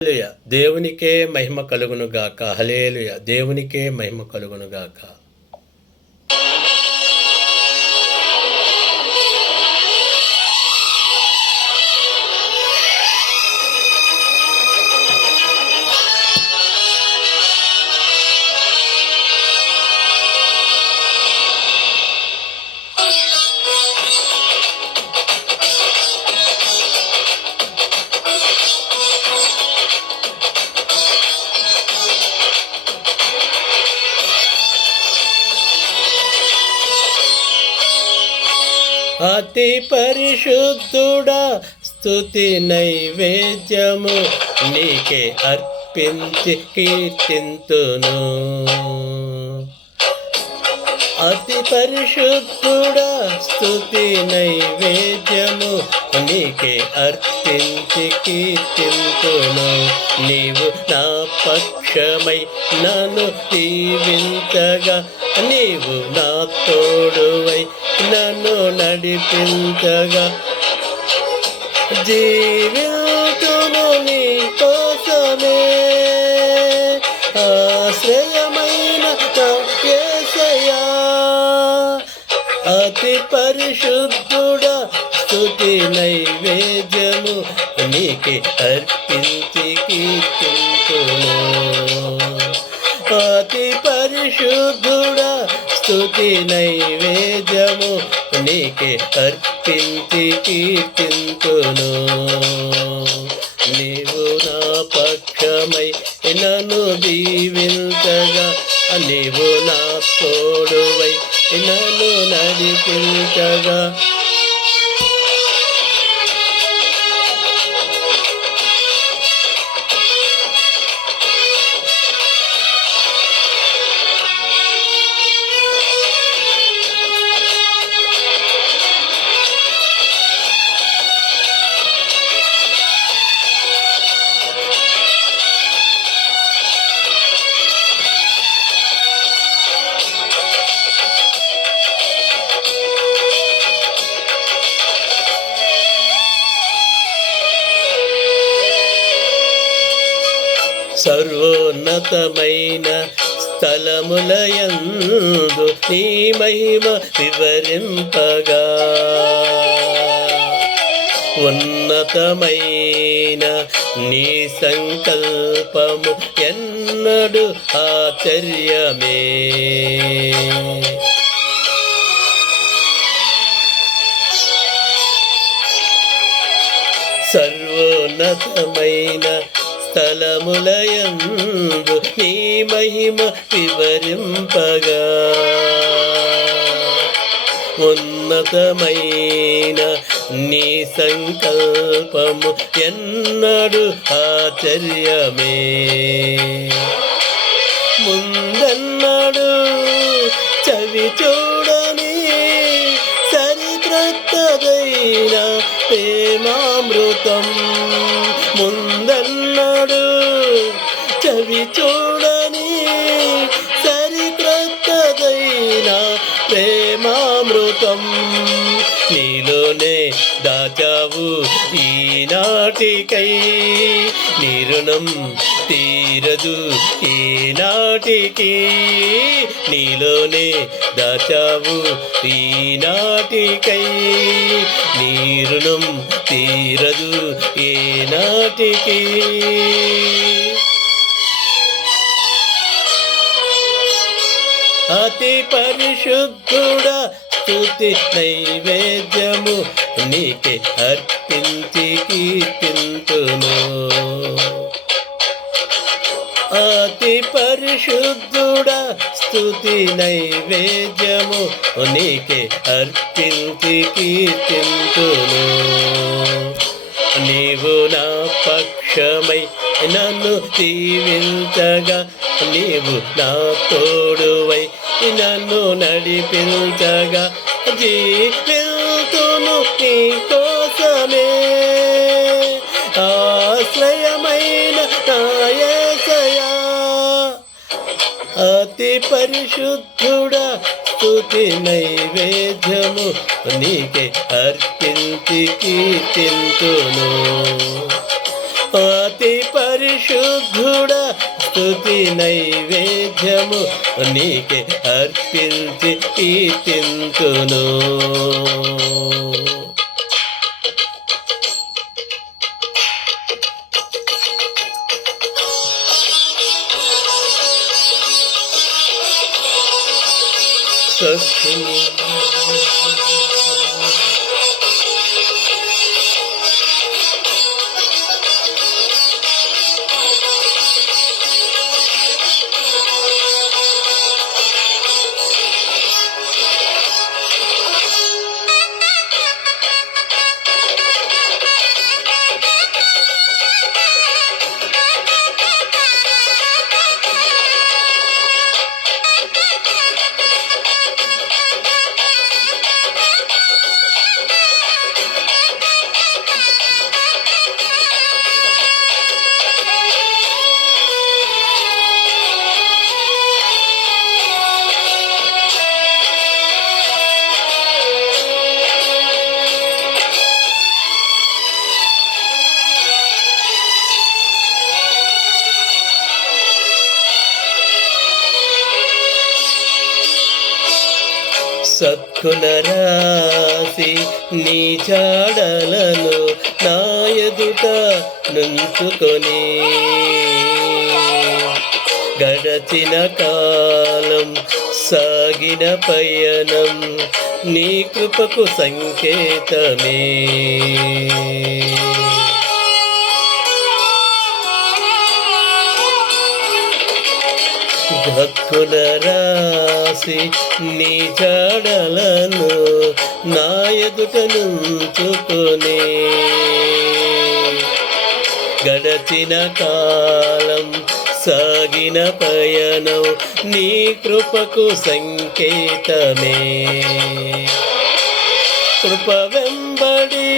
హల్లెలూయా! దేవునికే మహిమ కలుగును గాక. హల్లెలూయా! దేవునికే మహిమ కలుగును గాక. అతి పరిశుద్ధుడా, స్తుతి నైవేద్యము నీకే అర్పించి కీర్తింతును. అతి పరిశుద్ధుడా, స్తుతి నైవేద్యము నీకే అర్పించి కీర్తింతును. నీవు నా పక్షమై నన్ను దీవించగా, నీవు నా తోడువై నన్ను నడిపించగా, జీవితును నీ కోసమే. ఆశ్రయమైన నా యేసయ్యా, అతి పరిశుద్ధుడా, స్తుతి నైవేద్యము నీకే అర్పించి కీర్తింతును. అతి పరిశుద్ధుడా, స్తుతి నైవేద్యము నీకే అర్పించి కీర్తింతును. నీవు నా పక్షమై నన్ను దీవించగా, నీవు నా తోడువై నన్ను నడిపించగా, సర్వోన్నతమైన స్థలములయందు నీ మహిమ వివరింపగా, ఉన్నతమైన నీ సంకల్పము ఎన్నడు ఆశ్చర్యమే. సర్వోన్నతమైన స్థలములయందు నీ మహిమ వివరింపగా, ఉన్నతమైన నీ సంకల్పము ఎన్నడు ఆశ్చర్యమే. ముందన్నాడు చవి చూడని సరిక్రొత్తదైన ప్రేమామృతం, ముందన్నాడు చవి చూడని సరిక్రొత్తదైన ప్రేమామృతం. నీలోనే దాచావు ఈనాటికై, నీ రుణం తీరదు ఈనాటికి. నీలోనే దాచావు ఈనాటికై, నీ రుణం తీరదు ఈనాటికి. అతి పరిశుద్ధుడా, స్తుతి నైవేద్యము నీకే అర్పించి కీర్తింతును. అతి పరిశుద్ధుడా, స్తుతి నైవేద్యము నీకే అర్పించి కీర్తింతును. నీవు నా పక్షమై నన్ను దీవించగా, నీవు నా తోడువై నన్ను నడిపించగా, జీవితును నీ కోసమే. ఆశ్రయమైన నా యేసయ్యా, అతి పరిశుద్ధుడా, స్తుతి నైవేద్యము నీకే అర్పించి కీర్తింతును. అతి పరిశుద్ధుడా స్తుతి నైవేద్యము నీకే అర్పించి కీర్తింతును. సత్కునరాసి నీ జాడలను నా ఎదుట నుంచుకొని గడచిన కాలం సాగిన పయనం నీ కృపకు సంకేతమే. హక్కున రాసి నీ జాడలను నా ఎదుట నుంచుకొని గడచిన కాలం సాగిన పయనం నీ కృపకు సంకేతమే. కృప వెంబడి